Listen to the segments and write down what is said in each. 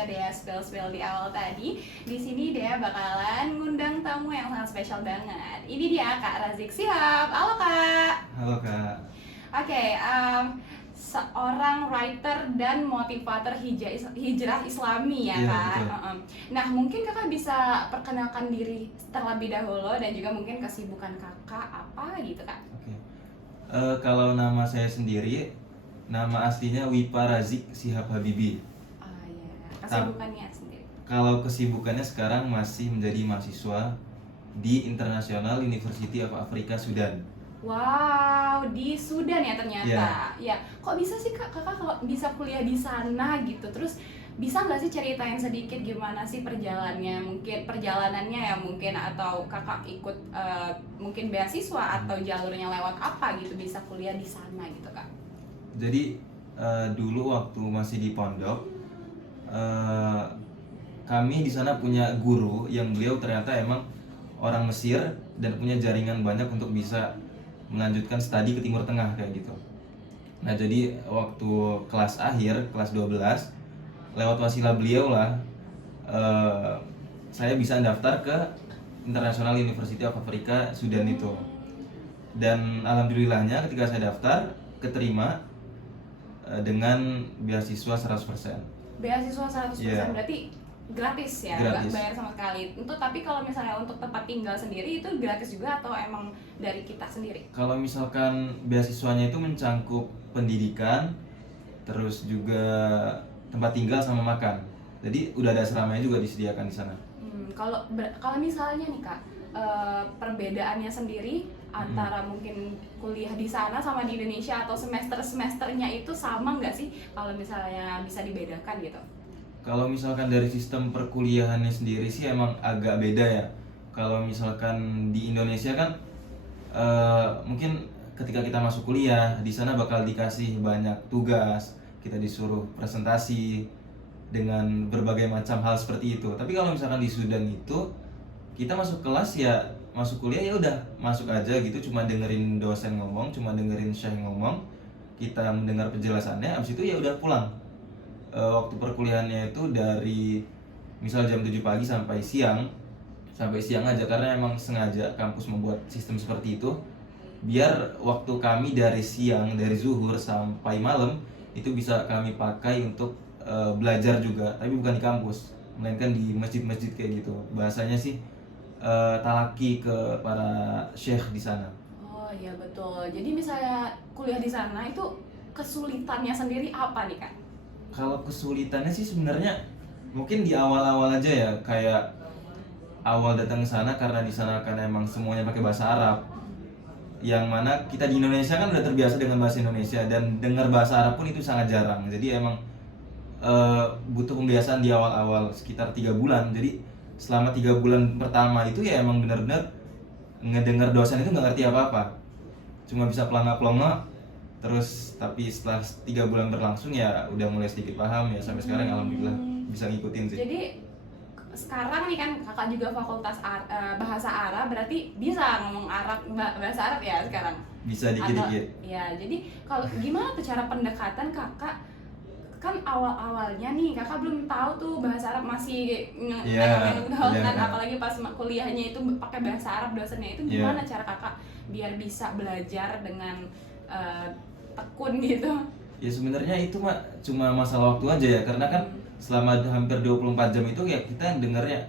udah Dea spill di awal tadi, di sini Dea bakalan ngundang tamu yang sangat spesial banget. Ini dia Kak Razik Shihab. Halo Kak. Halo Kak. Oke, seorang writer dan motivator hijrah Islami ya Iya, Kak. betul. Nah mungkin Kakak bisa perkenalkan diri terlebih dahulu dan juga mungkin kesibukan Kakak apa gitu Kak. Oke. Kalau nama saya sendiri, nama aslinya Wipa Razik Shihab Habibie. Oh ya, kesibukannya sendiri. Kalau kesibukannya sekarang masih menjadi mahasiswa di International University of Africa Sudan. Wow, di Sudan ya ternyata. Iya. Ya, kok bisa sih kakak kalau bisa kuliah di sana gitu? Terus bisa nggak sih ceritain sedikit gimana sih perjalanannya ya mungkin atau kakak ikut mungkin beasiswa atau jalurnya lewat apa gitu bisa kuliah di sana gitu kak? Jadi dulu waktu masih di pondok, kami di sana punya guru yang beliau ternyata emang orang Mesir dan punya jaringan banyak untuk bisa melanjutkan studi ke Timur Tengah kayak gitu. Nah jadi waktu kelas akhir, kelas 12, lewat wasilah beliau lah, saya bisa daftar ke International University of Africa Sudan itu. Dan alhamdulillahnya ketika saya daftar, keterima dengan beasiswa 100%. Beasiswa 100% Iya. berarti gratis ya, nggak Gratis. bayar sama sekali. Tapi kalau misalnya untuk tempat tinggal sendiri itu gratis juga atau emang dari kita sendiri? Kalau misalkan beasiswanya itu mencangkup pendidikan, terus juga tempat tinggal sama makan. Jadi udah ada asramanya juga disediakan di sana. Kalau misalnya nih kak, perbedaannya sendiri antara mungkin kuliah di sana sama di Indonesia atau semesternya itu sama nggak sih? Kalau misalnya bisa dibedakan gitu? Kalau misalkan dari sistem perkuliahannya sendiri sih emang agak beda ya. Kalau misalkan di Indonesia kan mungkin ketika kita masuk kuliah di sana bakal dikasih banyak tugas, kita disuruh presentasi dengan berbagai macam hal seperti itu. Tapi kalau misalkan di Sudan itu kita masuk kelas ya masuk kuliah ya udah masuk aja gitu, cuma dengerin dosen ngomong, cuma dengerin syekh ngomong, kita mendengar penjelasannya, abis itu ya udah pulang. Waktu perkuliahannya itu dari misal jam 7 pagi sampai siang aja, karena emang sengaja kampus membuat sistem seperti itu biar waktu kami dari siang, dari zuhur sampai malam itu bisa kami pakai untuk belajar juga, tapi bukan di kampus melainkan di masjid-masjid kayak gitu. Bahasanya sih talaki ke para syekh di sana. Oh iya betul. Jadi misalnya kuliah di sana itu kesulitannya sendiri apa nih kak? Kalau kesulitannya sih sebenarnya mungkin di awal-awal aja ya, kayak awal datang ke sana karena di sana kan emang semuanya pakai bahasa Arab. Yang mana kita di Indonesia kan udah terbiasa dengan bahasa Indonesia dan dengar bahasa Arab pun itu sangat jarang. Jadi emang butuh pembiasaan di awal-awal sekitar 3 bulan. Jadi selama 3 bulan pertama itu ya emang benar-benar ngedengar dosen itu nggak ngerti apa-apa. Cuma bisa pelanga-pelongo. Terus tapi setelah 3 bulan berlangsung ya udah mulai sedikit paham ya, sampai sekarang alhamdulillah bisa ngikutin sih. Jadi sekarang nih kan kakak juga fakultas bahasa Arab, berarti bisa ngomong bahasa Arab ya sekarang? Bisa dikit-dikit. Ya, jadi kalau gimana tuh cara pendekatan kakak? Kan awal-awalnya nih kakak belum tahu tuh bahasa Arab, masih Iya, doang kan, iya. apalagi pas kuliahnya itu pakai bahasa Arab dosennya itu Iya. gimana cara kakak biar bisa belajar dengan tekun gitu? Ya sebenarnya itu mah cuma masalah waktu aja ya, karena kan selama hampir 24 jam itu ya kita dengarnya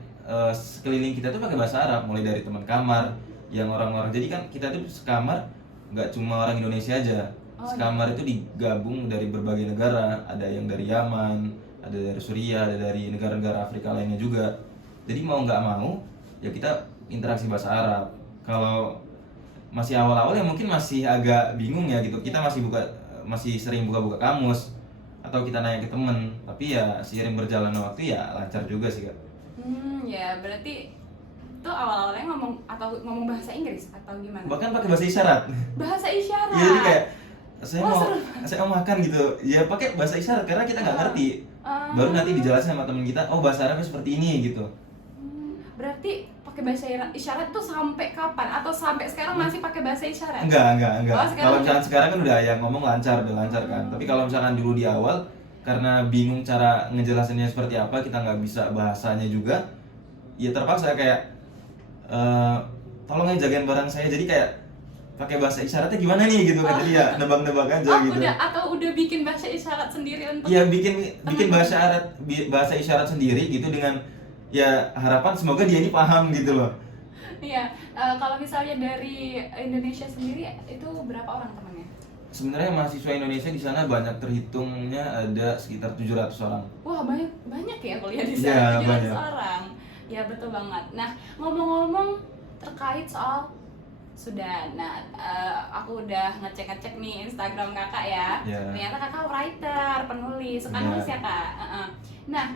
sekeliling kita tuh pakai bahasa Arab, mulai dari teman kamar yang orang-orang. Jadi kan kita tuh sekamar nggak cuma orang Indonesia aja. Sekamar itu digabung dari berbagai negara, ada yang dari Yaman, ada dari Suriah, ada dari negara-negara Afrika lainnya juga. Jadi mau nggak mau ya kita interaksi bahasa Arab. Kalau masih awal-awal ya mungkin masih agak bingung ya gitu, kita masih sering buka-buka kamus atau kita nanya ke temen, tapi ya seiring berjalannya waktu ya lancar juga sih kak. Ya berarti itu awal-awalnya ngomong bahasa Inggris atau gimana? Bahkan pakai bahasa isyarat. Bahasa isyarat. Iya, jadi kayak saya Wah, mau makan gitu ya pakai bahasa isyarat karena kita nggak ngerti. Baru nanti dijelasin sama temen kita, oh bahasa Arabnya seperti ini gitu. Berarti pakai bahasa isyarat tuh sampai kapan? Atau sampai sekarang masih pakai bahasa isyarat? Enggak. Oh, sekarang Kalau misalkan sekarang kan udah yang ngomong lancar, udah lancar kan. Tapi kalau misalkan dulu di awal karena bingung cara ngejelasinnya seperti apa, kita nggak bisa bahasanya juga, ya terpaksa kayak tolong ya jagain barang saya, jadi kayak pakai bahasa isyaratnya gimana nih gitu kan, jadi ya nebak-nebak aja gitu. Udah bikin bahasa isyarat sendiri untuk Iya, bikin bahasa isyarat sendiri gitu, dengan ya harapan semoga dia ini paham gitu loh. Iya, kalau misalnya dari Indonesia sendiri itu berapa orang temannya? Sebenarnya mahasiswa Indonesia di sana banyak, terhitungnya ada sekitar 700 orang. Wah, banyak ya kuliah di Iya, sana, 700 banyak. orang. Ya betul banget. Nah, ngomong-ngomong terkait soal Sudan. Nah, aku udah ngecek-ngecek nih Instagram kakak ya. Ya. Ternyata kakak writer, penulis, suka nulis ya kak. Nah,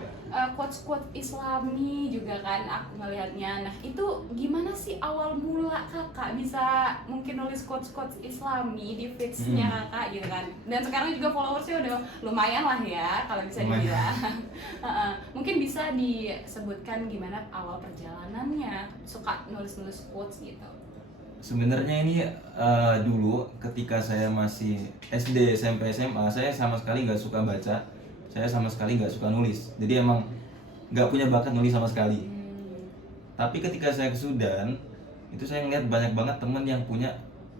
quotes-quotes Islami juga kan aku ngelihatnya. Nah, itu gimana sih awal mula kakak bisa mungkin nulis quotes-quotes Islami di feeds-nya kakak gitu kan? Dan sekarang juga followersnya udah lumayan lah ya kalau bisa Lumayan. dibilang. Mungkin bisa disebutkan gimana awal perjalanannya suka nulis-nulis quotes gitu. Sebenarnya ini dulu ketika saya masih SD, SMP, SMA, saya sama sekali nggak suka baca, saya sama sekali nggak suka nulis. Jadi emang nggak punya bakat nulis sama sekali. Tapi ketika saya ke Sudan, itu saya ngeliat banyak banget temen yang punya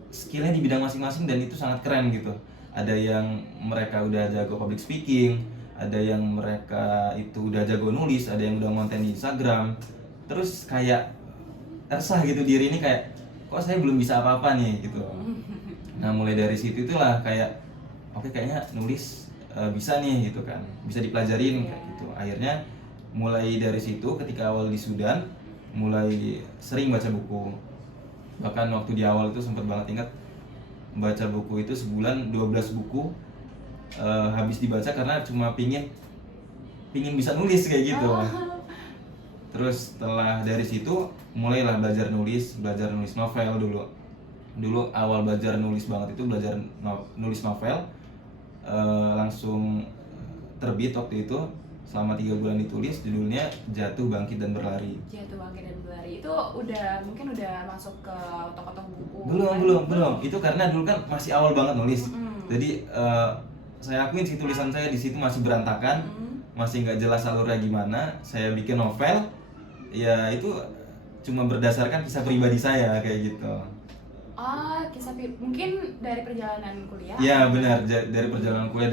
skillnya di bidang masing-masing dan itu sangat keren gitu. Ada yang mereka udah jago public speaking, ada yang mereka itu udah jago nulis, ada yang udah konten di Instagram. Terus kayak resah gitu diri ini, kayak kok saya belum bisa apa-apa nih gitu. Nah mulai dari situ itulah kayak oke, kayaknya nulis bisa nih gitu kan, bisa dipelajarin kayak gitu. Akhirnya mulai dari situ ketika awal di Sudan mulai sering baca buku. Bahkan waktu di awal itu sempat banget ingat baca buku itu sebulan 12 buku habis dibaca karena cuma pingin bisa nulis kayak gitu. Terus setelah dari situ mulailah belajar nulis novel dulu. Dulu awal belajar nulis banget itu belajar nulis novel, langsung terbit waktu itu selama 3 bulan ditulis, judulnya Jatuh, Bangkit, dan Berlari. Jatuh, Bangkit, dan Berlari itu udah masuk ke toko-toko buku? Belum. Itu karena dulu kan masih awal banget nulis. Jadi saya akuin sih tulisan saya di situ masih berantakan, masih nggak jelas alurnya gimana. Saya bikin novel, ya itu cuma berdasarkan kisah pribadi saya kayak gitu. Mungkin dari perjalanan kuliah? Iya benar, dari perjalanan kuliah,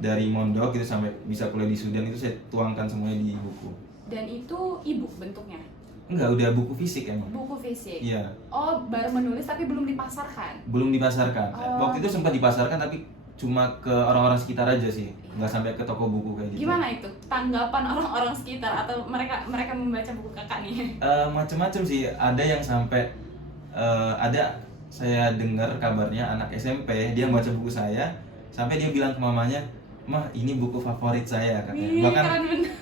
dari mondok itu sampai bisa kuliah di Sudan itu saya tuangkan semuanya di buku. Dan itu e-book bentuknya? Enggak, udah buku fisik emang. Buku fisik? Iya. Oh, baru menulis tapi belum dipasarkan? Belum dipasarkan. Waktu itu sempat dipasarkan tapi cuma ke orang-orang sekitar aja sih, nggak sampai ke toko buku kayak gitu. Gimana itu tanggapan orang-orang sekitar atau mereka membaca buku kakak nih? Macem-macem sih, ada yang sampai ada saya dengar kabarnya anak SMP dia baca buku saya sampai dia bilang ke mamanya, "Mah, ini buku favorit saya," katanya. Bahkan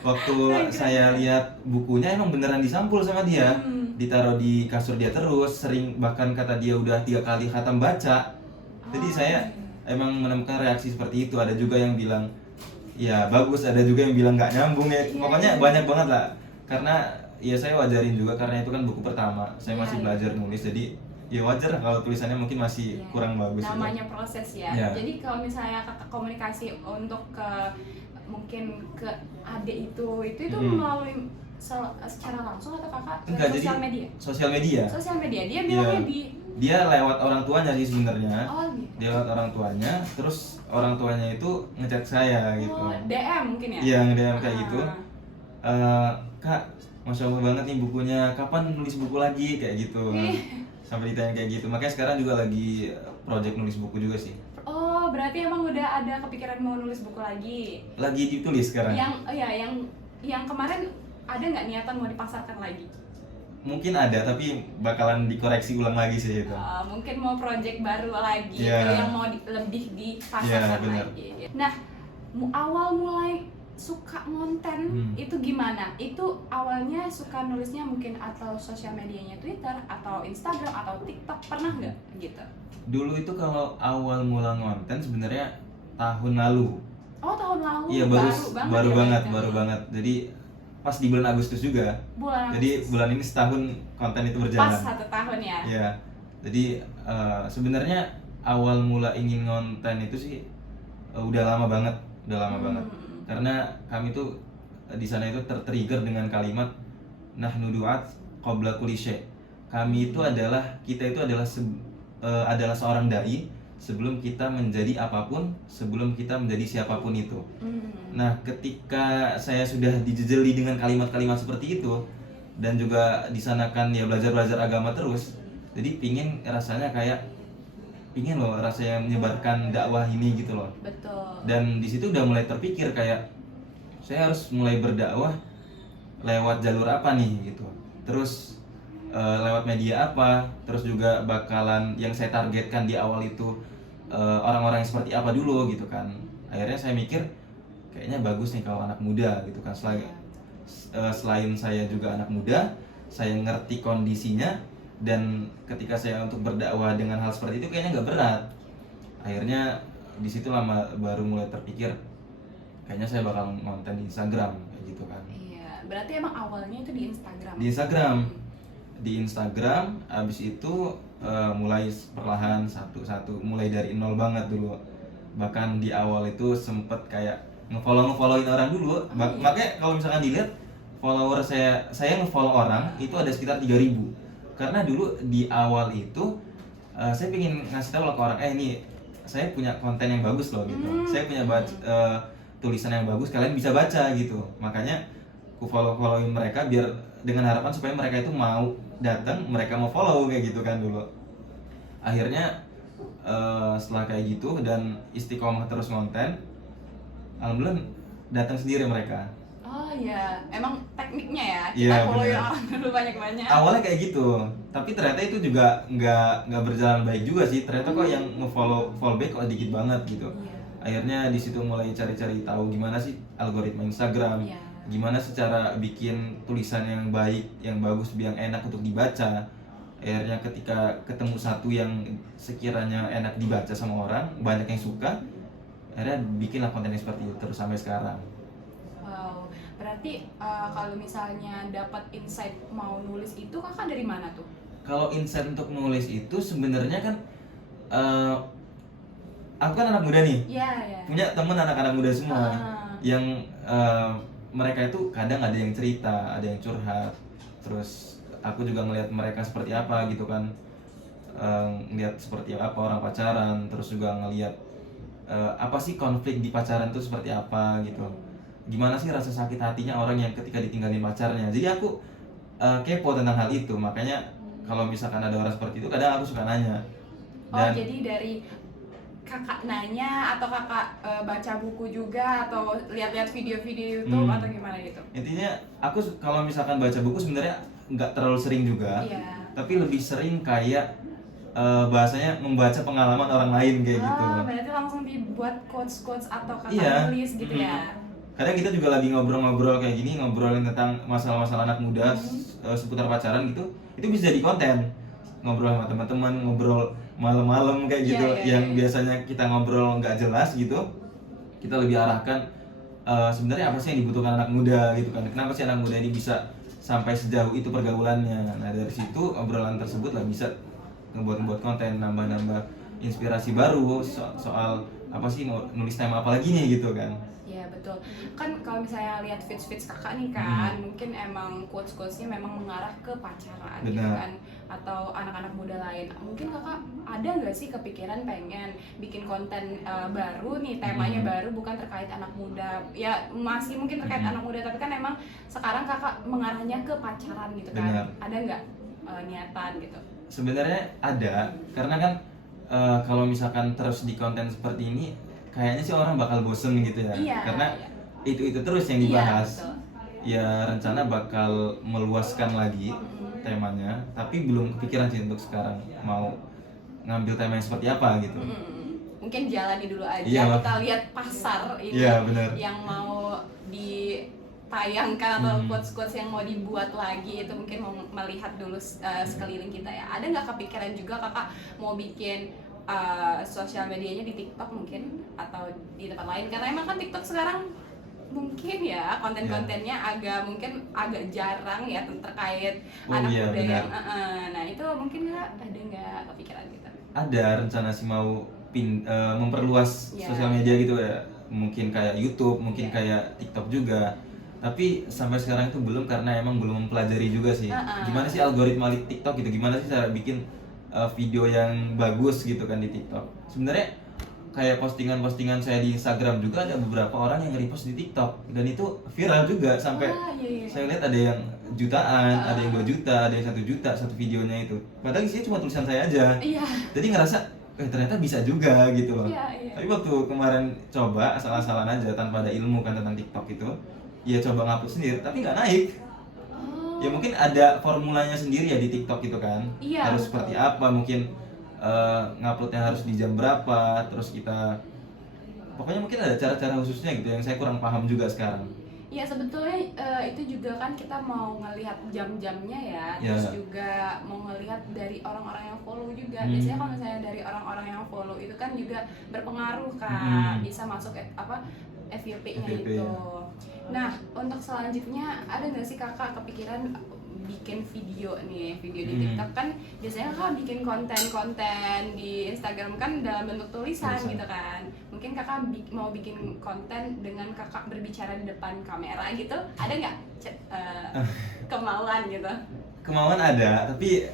waktu saya lihat bukunya emang beneran disampul sama dia, ditaruh di kasur dia terus, sering bahkan kata dia udah 3 kali khatam baca. Jadi saya emang menemukan reaksi seperti itu. Ada juga yang bilang ya bagus, ada juga yang bilang nggak nyambung ya. Pokoknya banyak banget lah. Karena ya saya wajarin juga karena itu kan buku pertama. Saya masih belajar nulis, jadi ya wajar kalau tulisannya mungkin masih kurang bagus. Namanya proses ya. Jadi kalau misalnya kakak komunikasi untuk mungkin ke adik itu melalui secara langsung atau kakak ke sosial media? Sosial media. Dia bilangnya dia lewat orang tuanya sih sebenarnya. Oh, gitu. Dia lewat orang tuanya, terus orang tuanya itu ngechat saya gitu. DM mungkin ya? Iya, nge-DM kayak gitu. Kak, Masya Allah banget nih bukunya, kapan nulis buku lagi kayak gitu. Sampai ditanya kayak gitu. Makanya sekarang juga lagi project nulis buku juga sih. Oh, berarti emang udah ada kepikiran mau nulis buku lagi? Lagi ditulis sekarang. Yang kemarin ada nggak niatan mau dipasarkan lagi? Mungkin ada, tapi bakalan dikoreksi ulang lagi sih itu. Mungkin mau project baru lagi, yang mau lebih dipasarkan lagi. Nah, awal mulai suka ngonten itu gimana? Itu awalnya suka nulisnya mungkin atau sosial medianya Twitter atau Instagram atau TikTok, pernah nggak gitu? Dulu itu kalau awal mula ngonten sebenarnya tahun lalu. Oh, tahun lalu. Iya, baru banget. Jadi pas di bulan Agustus juga. Jadi bulan ini setahun konten itu berjalan. Pas 1 tahun ya. Iya. Jadi sebenarnya awal mula ingin ngonten itu sih udah lama banget. udah lama banget. Karena kami tuh di sana itu tertrigger dengan kalimat nahnu du'at qabla kulli syai'. Kita itu adalah seorang dai sebelum kita menjadi apapun, sebelum kita menjadi siapapun itu. Nah, ketika saya sudah dijejeli dengan kalimat-kalimat seperti itu dan juga di sana kan ya belajar agama terus, jadi rasanya kayak pingin loh rasanya menyebarkan dakwah ini gitu loh. Betul. Dan di situ udah mulai terpikir kayak saya harus mulai berdakwah lewat jalur apa nih gitu. Terus lewat media apa, terus juga bakalan yang saya targetkan di awal itu orang-orang yang seperti apa dulu gitu kan. Akhirnya saya mikir kayaknya bagus nih kalau anak muda gitu kan. Selain saya juga anak muda, saya ngerti kondisinya, dan ketika saya untuk berdakwah dengan hal seperti itu kayaknya nggak berat. Akhirnya di situ baru mulai terpikir kayaknya saya bakal konten di Instagram kayak gitu kan. Iya, berarti emang awalnya itu di Instagram. Di Instagram, abis itu mulai perlahan satu-satu, mulai dari nol banget dulu. Bahkan di awal itu sempet kayak ngefollowin orang dulu. Makanya kalau misalkan dilihat follower saya ngefollow orang itu ada sekitar 3.000. Karena dulu di awal itu saya pengen ngasih tahu ke orang, ini saya punya konten yang bagus loh gitu. Saya punya tulisan yang bagus, kalian bisa baca gitu. Makanya aku followin mereka biar dengan harapan supaya mereka itu mau datang, mereka mau follow kayak gitu kan dulu. Akhirnya setelah kayak gitu dan istiqomah terus konten, alhamdulillah datang sendiri mereka. Oh iya, emang tekniknya ya, kita Iya, followin bener. orang dulu banyak-banyak. Awalnya kayak gitu, tapi ternyata itu juga nggak berjalan baik juga sih. Ternyata kok yang follow back kok dikit banget gitu. Iya. Akhirnya di situ mulai cari-cari tahu gimana sih algoritma Instagram, Iya. gimana secara bikin tulisan yang baik, yang bagus, yang enak untuk dibaca. Akhirnya ketika ketemu satu yang sekiranya enak dibaca sama orang, banyak yang suka, akhirnya bikinlah kontennya seperti itu terus sampai sekarang. Wow, berarti kalau misalnya dapat insight mau nulis itu kakak dari mana tuh? Kalau insight untuk nulis itu sebenarnya kan aku kan anak muda nih, Iya, ya. punya temen anak-anak muda semua yang mereka itu kadang ada yang cerita, ada yang curhat, terus aku juga ngelihat mereka seperti apa gitu kan, ngelihat seperti apa orang pacaran, terus juga ngelihat apa sih konflik di pacaran itu seperti apa gitu, gimana sih rasa sakit hatinya orang yang ketika ditinggalin pacarnya. Jadi aku kepo tentang hal itu, makanya kalau misalkan ada orang seperti itu kadang aku suka nanya. Oh, jadi dari kakak nanya atau kakak baca buku juga atau lihat-lihat video-video YouTube atau gimana gitu? Intinya aku kalau misalkan baca buku sebenarnya nggak terlalu sering juga, tapi lebih sering kayak bahasanya membaca pengalaman orang lain kayak gitu. Berarti langsung dibuat quotes-quotes atau kata tulis gitu ya? Kadang kita juga lagi ngobrol-ngobrol kayak gini, ngobrolin tentang masalah-masalah anak muda seputar pacaran gitu, itu bisa jadi konten. Ngobrol sama teman-teman, ngobrol malam-malam kayak gitu, yang biasanya kita ngobrol nggak jelas gitu, kita lebih arahkan sebenarnya apa sih yang dibutuhkan anak muda gitu kan, kenapa sih anak muda ini bisa sampai sejauh itu pergaulannya. Nah dari situ obrolan tersebut lah bisa ngebuat konten, nambah-nambah inspirasi baru soal apa sih mau nulis tema apa lagi nih gitu kan. Iya betul, kan kalau misalnya lihat feeds kakak nih kan, mungkin emang quotes-quotesnya memang mengarah ke pacaran gitu kan, atau anak-anak muda lain. Mungkin kakak ada nggak sih kepikiran pengen bikin konten baru nih, temanya baru, bukan terkait anak muda, ya masih mungkin terkait anak muda, tapi kan emang sekarang kakak mengarahnya ke pacaran gitu kan. Ada nggak niatan gitu? Sebenarnya ada, karena kan kalau misalkan terus di konten seperti ini kayaknya sih orang bakal bosen gitu ya, karena itu terus yang dibahas. Ya rencana bakal meluaskan lagi temanya, tapi belum kepikiran sih untuk sekarang mau ngambil tema yang seperti apa gitu. Mungkin jalani dulu aja, kita lihat pasar ini yang mau ditayangkan atau quotes-quotes yang mau dibuat lagi, itu mungkin mau melihat dulu sekeliling kita ya. Ada nggak kepikiran juga kakak mau bikin sosial medianya di TikTok mungkin atau di tempat lain, karena emang kan TikTok sekarang mungkin ya konten-kontennya agak jarang ya terkait anak muda yang nah itu mungkin ada nggak kepikiran gitu? Ada rencana sih mau memperluas sosial media gitu ya, mungkin kayak YouTube, mungkin kayak TikTok juga. Tapi sampai sekarang itu belum, karena emang belum mempelajari juga sih. Gimana sih algoritma di TikTok gitu, gimana sih cara bikin video yang bagus gitu kan di TikTok. Sebenarnya kayak postingan-postingan saya di Instagram juga ada beberapa orang yang repost di TikTok dan itu viral juga, sampai Iya. saya lihat ada yang jutaan, ada yang 2 juta, ada yang 1 juta satu videonya itu. Padahal isinya cuma tulisan saya aja. Iya. Jadi ngerasa ternyata bisa juga gitu loh. Iya. Tapi waktu kemarin coba asal-asalan aja tanpa ada ilmu kan tentang TikTok itu, ya coba ngupload sendiri tapi nggak naik. Oh. Ya mungkin ada formulanya sendiri ya di TikTok gitu kan. Iya, Harus betul. seperti apa, mungkin nguploadnya harus di jam berapa, terus kita pokoknya mungkin ada cara-cara khususnya gitu yang saya kurang paham juga sekarang. Ya sebetulnya itu juga kan kita mau ngelihat jam-jamnya ya, Ya. terus juga mau ngelihat dari orang-orang yang follow juga. Hmm. Biasanya kalau misalnya dari orang-orang yang follow itu kan juga berpengaruh Kak, bisa masuk FYP-nya FYP, itu. ya. Nah untuk selanjutnya ada nggak sih kakak kepikiran bikin video nih, video di TikTok kan biasanya kakak bikin konten-konten di Instagram kan dalam bentuk tulisan gitu kan. Mungkin kakak mau bikin konten dengan kakak berbicara di depan kamera gitu, ada nggak kemauan gitu? Kemauan ada, tapi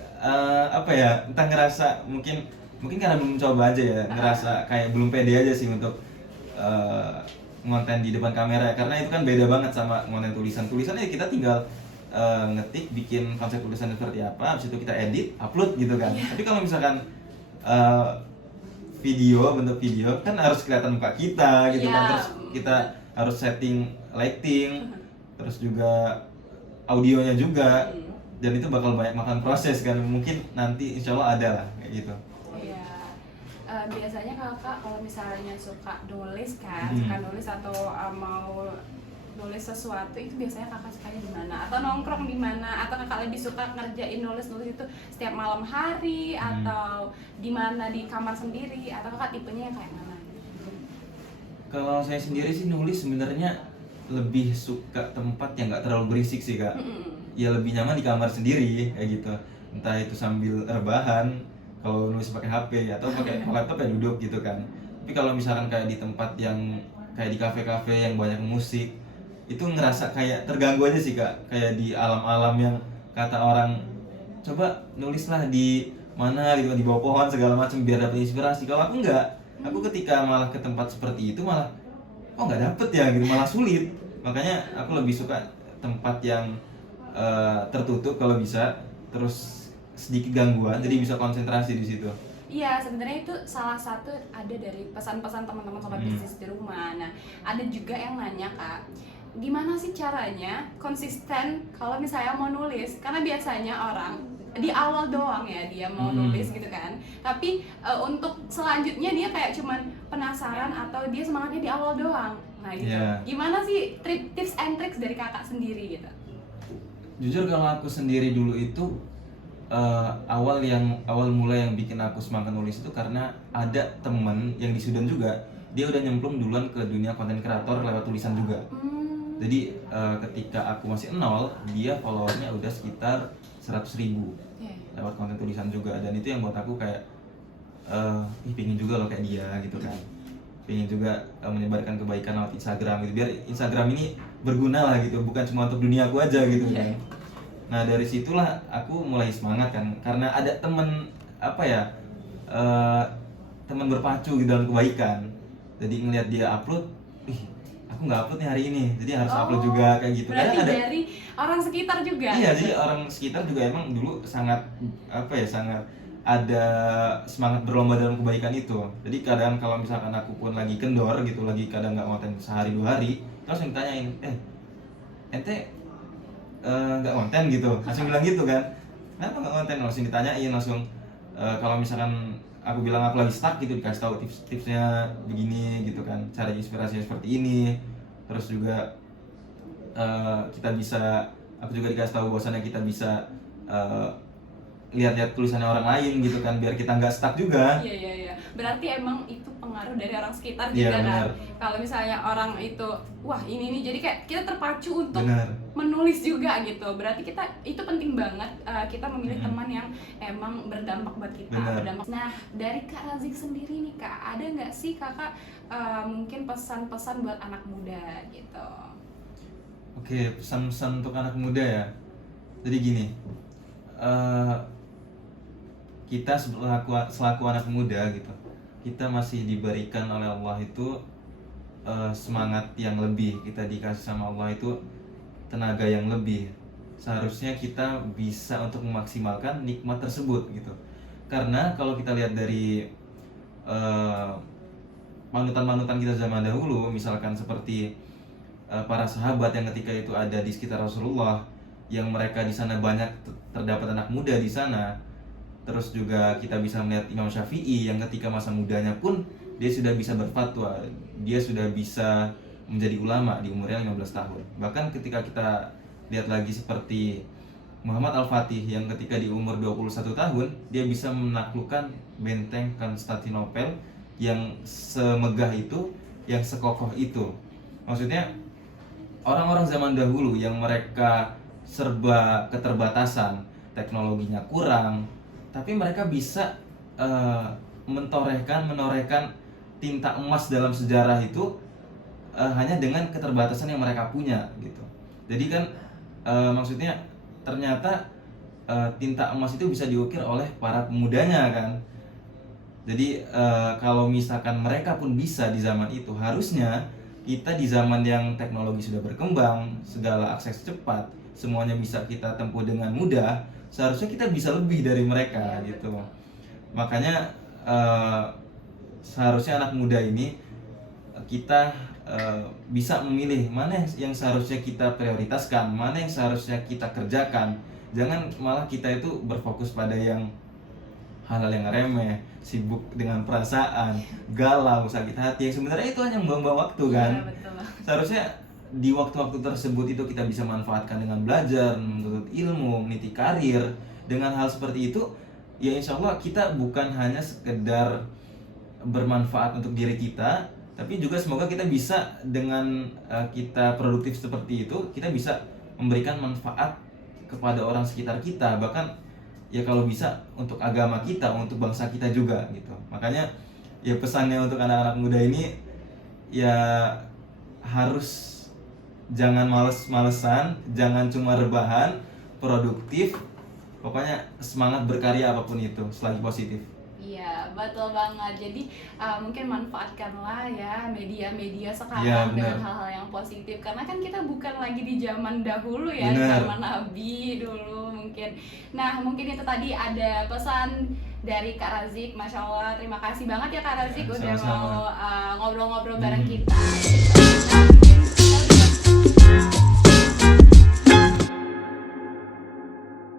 apa ya, entah ngerasa mungkin karena belum coba aja ya, ngerasa kayak belum pede aja sih untuk ngonten di depan kamera ya. Karena itu kan beda banget sama ngonten tulisannya kita tinggal ngetik, bikin konsep tulisan seperti apa, habis itu kita edit, upload gitu kan. Tapi kalau misalkan bentuk video kan harus kelihatan muka kita gitu kan, terus kita harus setting lighting, terus juga audionya juga, dan itu bakal banyak makan proses kan. Mungkin nanti insya Allah ada lah kayak gitu. Iya. Biasanya kakak kalau misalnya suka nulis kan, suka nulis atau mau nulis sesuatu itu biasanya kakak sukanya di mana? Atau nongkrong di mana? Atau kakak lebih suka ngerjain nulis itu setiap malam hari atau di mana, di kamar sendiri, atau kakak tipenya yang kayak mana? Kalau saya sendiri sih nulis sebenarnya lebih suka tempat yang nggak terlalu berisik sih Kak. Ya lebih nyaman di kamar sendiri kayak gitu. Entah itu sambil rebahan, kalau nulis pakai HP atau pakai laptop ya duduk gitu kan. Tapi kalau misalkan kayak di tempat yang kayak di kafe-kafe yang banyak musik, itu ngerasa kayak terganggu aja sih Kak. Kayak di alam-alam yang kata orang coba nulislah di mana gitu, di bawah pohon segala macam biar dapat inspirasi. Kalau aku enggak, aku ketika malah ke tempat seperti itu malah nggak dapet ya gitu, malah sulit. Makanya aku lebih suka tempat yang tertutup kalau bisa, terus sedikit gangguan jadi bisa konsentrasi di situ. Iya, sebenarnya itu salah satu ada dari pesan-pesan teman-teman sobat bisnis di rumah. Nah, ada juga yang nanya Kak, gimana sih caranya konsisten kalau misalnya mau nulis? Karena biasanya orang di awal doang ya dia mau nulis gitu kan, tapi untuk selanjutnya dia kayak cuman penasaran atau dia semangatnya di awal doang. Nah gitu. Gimana sih tips and tricks dari kakak sendiri gitu? Jujur kalau aku sendiri dulu itu awal mulai yang bikin aku semangat nulis itu karena ada temen yang di Sudan juga, dia udah nyemplung duluan ke dunia konten kreator lewat tulisan juga. Jadi ketika aku masih nol, dia followernya udah sekitar 100.000 lewat konten tulisan juga, dan itu yang buat aku kayak pingin juga loh kayak dia gitu kan, pingin juga menyebarkan kebaikan lewat Instagram gitu, biar Instagram ini berguna lah gitu, bukan cuma untuk dunia aku aja gitu kan. Nah dari situlah aku mulai semangat kan, karena ada temen teman berpacu gitu dalam kebaikan. Jadi ngelihat dia upload, aku nggak upload nih hari ini, jadi harus upload juga kayak gitu. Berarti dari orang sekitar juga? Iya, jadi orang sekitar juga emang dulu sangat sangat ada semangat berlomba dalam kebaikan itu. Jadi kadang kalau misalkan aku pun lagi kendor gitu, lagi kadang nggak konten sehari 2 hari, terus yang ditanyain, ente nggak konten gitu, langsung bilang gitu kan, kenapa nggak konten, langsung ditanyain langsung. Kalau misalkan aku bilang aku lagi stuck gitu, dikasih tahu tips-tipsnya begini gitu kan, cara inspirasinya seperti ini. Terus juga aku juga dikasih tahu bahwasannya kita bisa lihat-lihat tulisannya orang lain gitu kan, biar kita nggak stuck juga. Iya. Berarti emang itu pengaruh dari orang sekitar Iya, juga kan. benar. Kalau misalnya orang itu wah ini nih, jadi kayak kita terpacu untuk Benar. menulis juga gitu. Berarti kita itu penting banget kita memilih Mm-mm. teman yang emang berdampak buat kita. Benar. Berdampak. Nah dari Kak Razik sendiri nih Kak, ada nggak sih kakak mungkin pesan-pesan buat anak muda gitu? Oke, pesan-pesan untuk anak muda ya. Jadi gini, eh, kita selaku anak muda gitu, kita masih diberikan oleh Allah itu semangat yang lebih, kita dikasih sama Allah itu tenaga yang lebih. Seharusnya kita bisa untuk memaksimalkan nikmat tersebut gitu. Karena kalau kita lihat dari panutan-panutan kita zaman dahulu, misalkan seperti para sahabat yang ketika itu ada di sekitar Rasulullah, yang mereka di sana banyak terdapat anak muda di sana. Terus juga kita bisa melihat Imam Syafi'i yang ketika masa mudanya pun dia sudah bisa berfatwa, dia sudah bisa menjadi ulama di umurnya 15 tahun. Bahkan ketika kita lihat lagi seperti Muhammad Al-Fatih yang ketika di umur 21 tahun dia bisa menaklukkan benteng Konstantinopel yang semegah itu, yang sekokoh itu. Maksudnya orang-orang zaman dahulu yang mereka serba keterbatasan, teknologinya kurang, tapi mereka bisa menorehkan tinta emas dalam sejarah itu hanya dengan keterbatasan yang mereka punya gitu. Jadi kan maksudnya ternyata tinta emas itu bisa diukir oleh para pemudanya kan. Jadi kalau misalkan mereka pun bisa di zaman itu, harusnya kita di zaman yang teknologi sudah berkembang, segala akses cepat, semuanya bisa kita tempuh dengan mudah, seharusnya kita bisa lebih dari mereka gitu. Makanya seharusnya anak muda ini kita bisa memilih mana yang seharusnya kita prioritaskan, mana yang seharusnya kita kerjakan. Jangan malah kita itu berfokus pada yang hal-hal yang remeh, sibuk dengan perasaan, galau, sakit hati, yang sebenarnya itu hanya membuang-buang waktu kan. Iya, betul. Seharusnya di waktu-waktu tersebut itu kita bisa manfaatkan dengan belajar, menuntut ilmu, meniti karir. Dengan hal seperti itu, ya insya Allah kita bukan hanya sekedar bermanfaat untuk diri kita, tapi juga semoga kita bisa dengan kita produktif seperti itu, kita bisa memberikan manfaat kepada orang sekitar kita, bahkan ya kalau bisa untuk agama kita, untuk bangsa kita juga gitu. Makanya ya pesannya untuk anak-anak muda ini ya harus jangan males-malesan, jangan cuma rebahan, produktif, pokoknya semangat berkarya apapun itu selagi positif. Iya, betul banget. Jadi mungkin manfaatkanlah ya media-media sekarang Iya, benar. dengan hal-hal yang positif. Karena kan kita bukan lagi di zaman dahulu ya, Benar. zaman Nabi dulu mungkin. Nah, mungkin itu tadi ada pesan dari Kak Razik. Masya Allah, terima kasih banget ya Kak Razik udah Sama-sama. mau ngobrol-ngobrol bareng Hmm. kita.